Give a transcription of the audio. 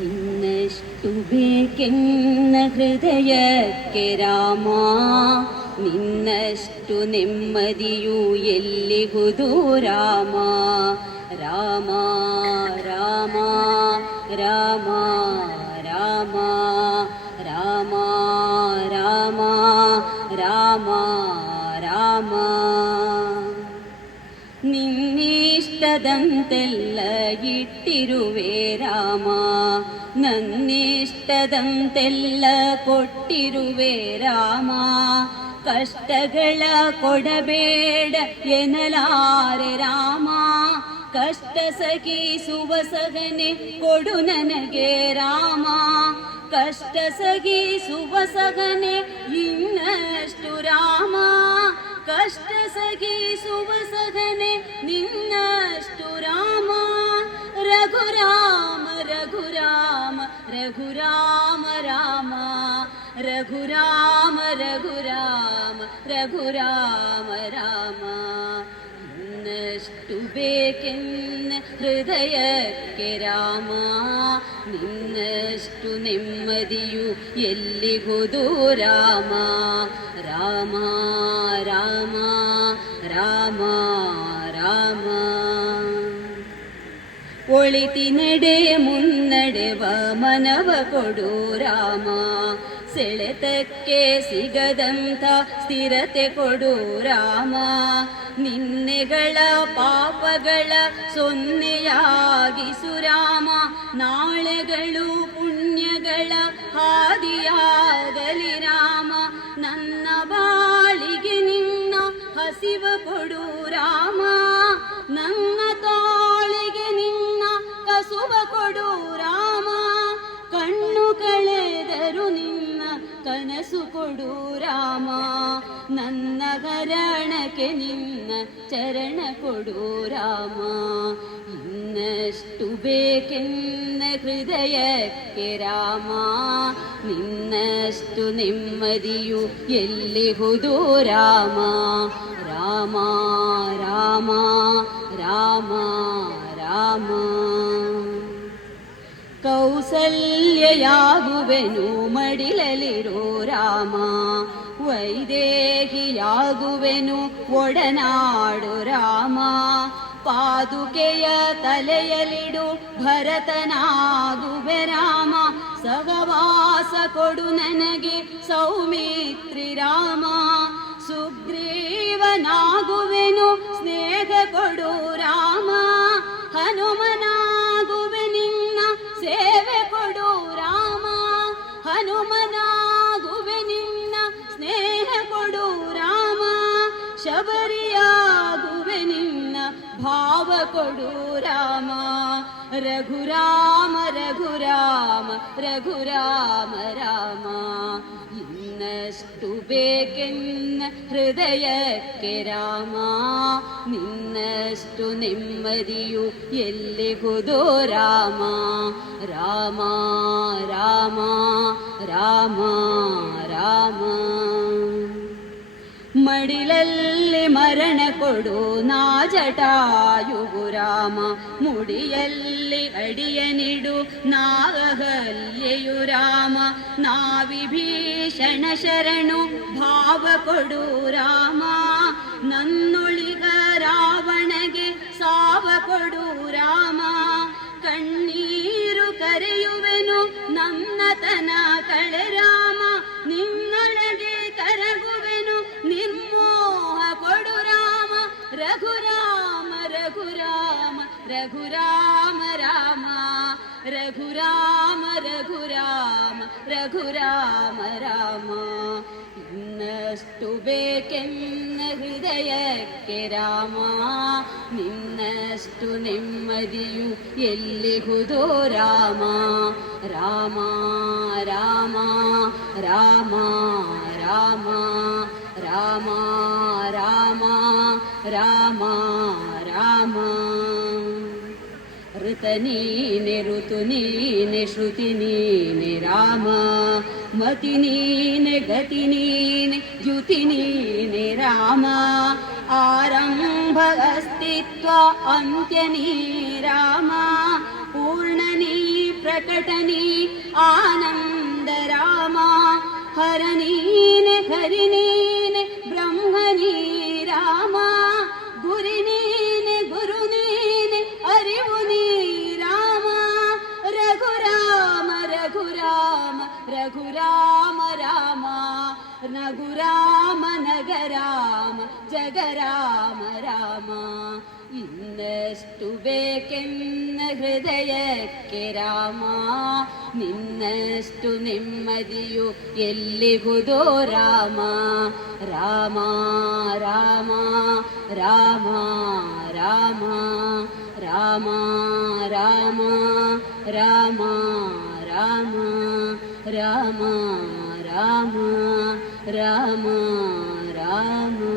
ಇನ್ನೆಷ್ಟು ಬೇಕೆನ್ನ ಹೃದಯಕ್ಕೆ ರಾಮ, ನಿನ್ನಷ್ಟು ನೆಮ್ಮದಿಯು ಎಲ್ಲಿಹುದು ರಾಮ. ರಾಮ ರಾಮ ರಾಮ ರಾಮ ರಾಮ ರಾಮ ರಾಮ ರಾಮ. ನಿನ್ನಿಷ್ಟದಂತೆಲ್ಲ ಇಟ್ಟಿರುವೆ ರಾಮ, ನನ್ನಿಷ್ಟದಂತೆಲ್ಲ ಕೊಟ್ಟಿರುವೆ ರಾಮ. ಕಷ್ಟಗಳ ಕೊಡಬೇಡ ಎನ್ನಲಾರೆ ರಾಮ, ಕಷ್ಟ ಸಗಿಸುವ ಸಗನೆ ಕೊಡು ನನಗೆ ರಾಮ. ಕಷ್ಟ ಸಗಿಸುವ ಸಗನೆ ಇನ್ನಷ್ಟು ರಾಮ, ಕಷ್ಟ ಸಗಿಸುವ ಸಗನೆ ನಿನ್ನಷ್ಟು ರಾಮ. ರಘುರಾಮ ರಘುರಾಮ ರಘುರಾಮ ರಾಮ, ರಘುರಾಮ ರಘುರಾಮ ರಘುರಾಮ ರಾಮ. ಇನ್ನಷ್ಟು ಬೇಕೆನ್ನ ಹೃದಯಕ್ಕೆ ರಾಮ, ನಿನ್ನಷ್ಟು ನೆಮ್ಮದಿಯು ಎಲ್ಲಿಹುದು ರಾಮ. ರಾಮ ರಾಮ ರಾಮ ರಾಮ. ಒಳಿತಿನೆಡೆ ಮುನ್ನಡೆವ ಮನವ ಕೊಡು ರಾಮ, ಸೆಳೆತಕ್ಕೆ ಸಿಗದಂಥ ಸ್ಥಿರತೆ ಕೊಡು ರಾಮ. ನಿನ್ನೆಗಳ ಪಾಪಗಳ ಸೊನ್ನೆಯಾಗಿಸು ರಾಮ, ನಾಳೆಗಳು ಪುಣ್ಯಗಳ ಹಾದಿಯಾಗಲಿ ರಾಮ. ನನ್ನ ಬಾಳಿಗೆ ನಿನ್ನ ಹಸಿವ ಕೊಡು ರಾಮ, ನನ್ನ ತಾಳಿಗೆ ನಿನ್ನ ಕಸುವ ಕೊಡು ರಾಮ. ಕಣ್ಣು ಕಳೆದರು ನಿನ್ನ ಕನಸು ಕೊಡು ರಾಮ, ನನ್ನ ಹರಣಕ್ಕೆ ನಿನ್ನ ಚರಣ ಕೊಡು ರಾಮ. ಇನ್ನಷ್ಟು ಬೇಕೆನ್ನ ಹೃದಯಕ್ಕೆ ರಾಮ, ನಿನ್ನಷ್ಟು ನೆಮ್ಮದಿಯು ಎಲ್ಲಿಹುದು ರಾಮ. ರಾಮ ರಾಮ ರಾಮ ರಾಮ. ಕೌಸಲ್ಯಯಾಗುವೆನು ಮಡಿಲಲಿರೋ ರಾಮ, ವೈದೇಹಿಯಾಗುವೆನು ಒಡನಾಡು ರಾಮ. ಪಾದುಕೆಯ ತಲೆಯಲಿಡು ಭರತನಾಗುವೆ ರಾಮ, ಸಹವಾಸ ಕೊಡು ನನಗೆ ಸೌಮಿತ್ರಿ ರಾಮ. ಸುಗ್ರೀವನಾಗುವೆನು ಸ್ನೇಹ ಕೊಡು ರಾಮ, ಹನುಮನಾಗುವೆ ನಿನ್ನ ಸೇವೆ ಕೊಡು ರಾಮ. ಹನುಮನಾಗುವೆ ನಿನ್ನ ಸ್ನೇಹ ಕೊಡು ರಾಮ, ಶಬರಿಯಾಗುವೆ ನಿನ್ನ ಭಾವ ಕೊಡು ರಾಮ. ರಘುರಾಮ ರಘುರಾಮ ರಘುರಾಮ ರಾಮ. ಇನ್ನಷ್ಟು ಬೇಕೆನ್ನ ಹೃದಯಕ್ಕೆ ರಾಮ, ನಿನ್ನಷ್ಟು ನೆಮ್ಮದಿಯು ಎಲ್ಲಿಹುದು ರಾಮ. ರಾಮ ರಾಮ ರಾಮ ರಾಮ. ಮಡಿಲಲ್ಲಿ ಮರಣ ಕೊಡು ನಾ ಜಟಾಯುವು ರಾಮ, ಮುಡಿಯಲ್ಲಿ ಅಡಿಯನಿಡು ನಾಗಹಲ್ಯೆಯು ರಾಮ. ನಾ ವಿಭೀಷಣ ಶರಣು ಭಾವ ಕೊಡು ರಾಮ, ನನ್ನೊಳಿಗ ರಾವಣಗೆ ಸಾವ ಕೊಡು ರಾಮ. ಕಣ್ಣೀರು ಕರೆಯುವೆನು ನನ್ನತನ ಕಳೆ ರಾಮ, ನಿನ್ನೊಳಗೆ ಕರಗುವೆನು ನಿರ್ಮೋಹ ಕೊಡು ರಾಮ. ರಘುರಾಮ ರಘುರಾಮ ರಘುರಾಮ ರಾಮ, ರಘುರಾಮ ರಘುರಾಮ ರಘುರಾಮ ರಾಮ. ಇನ್ನಷ್ಟು ಬೇಕೆನ್ನ ಹೃದಯಕ್ಕೆ ರಾಮ, ನಿನ್ನಷ್ಟು ನೆಮ್ಮದಿಯು ಎಲ್ಲಿಹುದು ರಾಮ. ರಾಮ ರಾಮ ರಾಮ ರಾಮ ರಾಮ ರಾಮ ರಾಮ ರಾಮ. ಋತ ನೀನೆ ಋತು ನೀನೆ ಶ್ರುತಿ ನೀನೆ ರಾಮ, ಮತಿ ನೀನೆ ಗತಿ ನೀನೆ ದ್ಯುತಿ ನೀನೆ ರಾಮ. ಆರಂಭ ಅಸ್ತಿತ್ವ ಅಂತ್ಯ ನೀ ರಾಮ, ಪೂರ್ಣ ನೀ ಪ್ರಕಟನೆ ಆನಂದ ರಾಮ ಹರ ನೀನೆ ಹರಿ ನೀನೆ ಬ್ರಹ್ಮ ನೀ ರಾಮ ಗುರಿ ನೀನೆ ಗುರು ನೀನೆ ಅರಿವು ನೀ ರಾಮ ರಘುರಾಮ ರಘುರಾಮ ರಘುರಾಮ ರಾಮ ನಗುರಾಮ ನಗರಾಮ ಜಗರಾಮ ರಾಮ ಇನ್ನಷ್ಟು ಬೇಕೆನ್ನ ಹೃದಯಕ್ಕೆ ರಾಮ ನಿನ್ನಷ್ಟು ನೆಮ್ಮದಿಯು ಎಲ್ಲಿಹುದೋ ರಾಮ ರಾಮ ರಾಮ ರಾಮ ರಾಮ ರಾಮ ರಾಮ ರಾಮ ರಾಮ ರಾಮ ರಾಮ ರಾಮ ರಾಮ